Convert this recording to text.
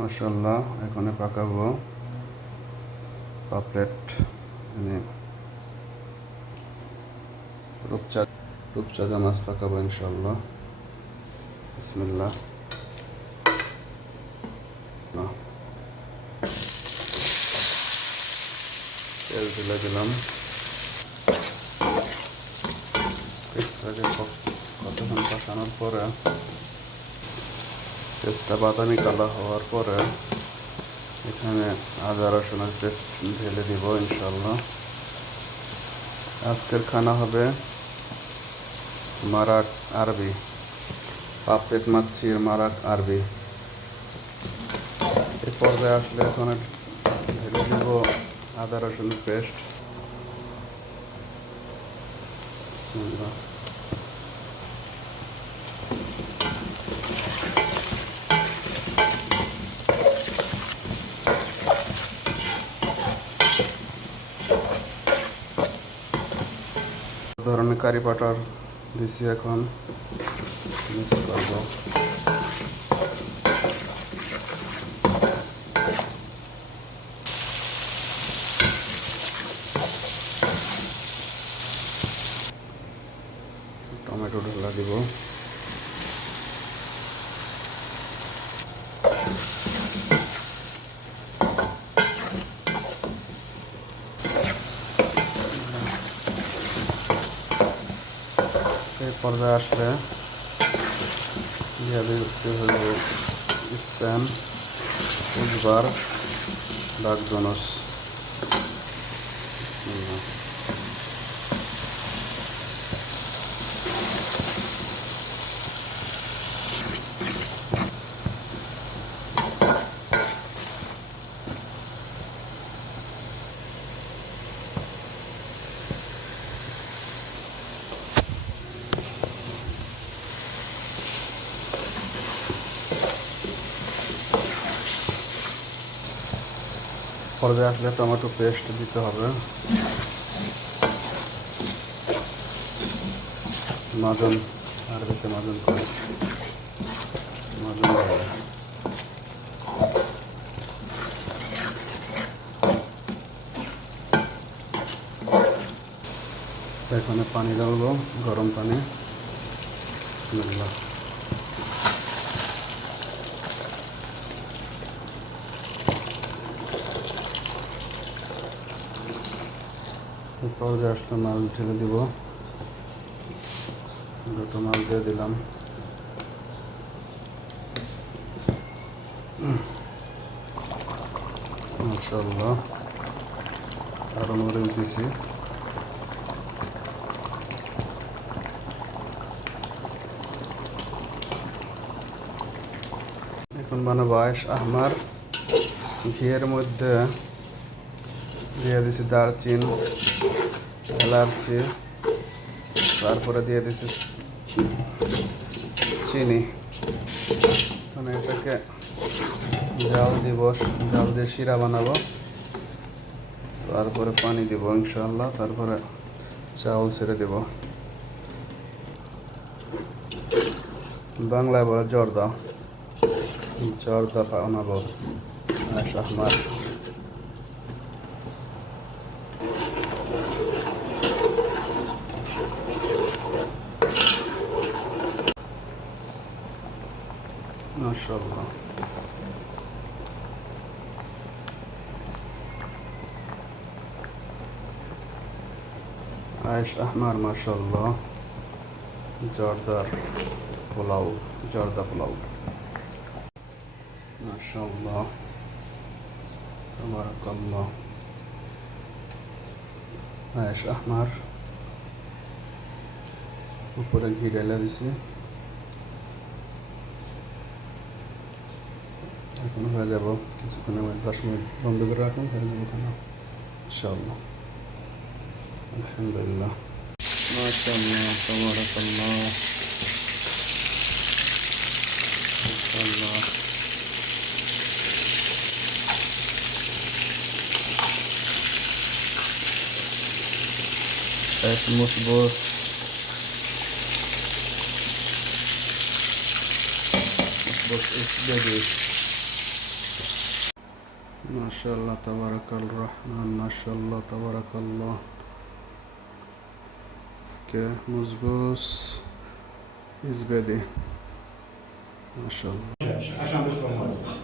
মাসাল্লাহ এখানে পাকাবো পাপলেট রূপচাঁদ রূপচাঁদা মাছ পাকাবো ইনশাল্লাহ বিসমিল্লাহ। তেল তুলে দিলাম। কতক্ষণ কষানোর পরে পেস্টটা বাদামি কালার হওয়ার পরে এখানে আদা রসুনের পেস্ট ঢেলে দিব ইনশাল্লাহ আজকের খানা হবে মারাক আরবি পাপেট মাছির মারাক আরবি। এই পর্যায়ে আসলে এখন ঢেলে দিব আদা রসুনের পেস্ট। ধরনের কারি পাটার দিছি এখন। মিক্স করব টমেটো ঢালা দিব এই পর্যায়ে আসলে দিয়ে হলো স্প্যান উজবার ডাকজনস পর্যায়ে আসলে টমেটো পেস্ট দিতে হবে। মাজন, আরবিতে মাজন করে। মাজন এখানে পানি ঢালবো, গরম পানি। বিসমিল্লাহ। পর্যায়ে আসলে মাছ ঢেলে দিব। দুটো মাছ দিয়ে দিলাম। মাশাল্লাহ আরও মরিচ দিছি। এখন বানাবো আয়েশ আহমার ঘিয়ের মধ্যে দিয়ে দিছি দারচিন। এলাচি তারপরে দিয়ে দিছি চিনি। মানে এটাকে জাল দিব, জাল দিয়ে শিরা বানাবো। তারপরে পানি দিব ইনশাল্লাহ তারপরে চাউল ছেড়ে দেব। বাংলায় বলে জর্দা। জর্দা বানাবো। Maşallah. عيش أحمر ما شاء الله جردر بلاو جردة بلاو ما شاء الله تبارك الله عيش أحمر وبرج هيدا لابسه এখন হয়ে যাব কিছুক্ষণের মধ্যে দশ মিনিট বন্ধ করে রাখুন হয়ে যাবো কেন ইনশাআল্লাহ আলহামদুলিল্লাহ মাশাআল্লাহ তাবারাকাল্লাহ মাশাআল্লাহ এক মুসবস মুসবস is ready মাশাল্লাহ তাবারাকাল রহমান মাশাল্লাহ তাবারাকাল্লাহ আজকে মুজবুস ইজবেদি মাশাল্লাহ আসাম বেশ কম আছে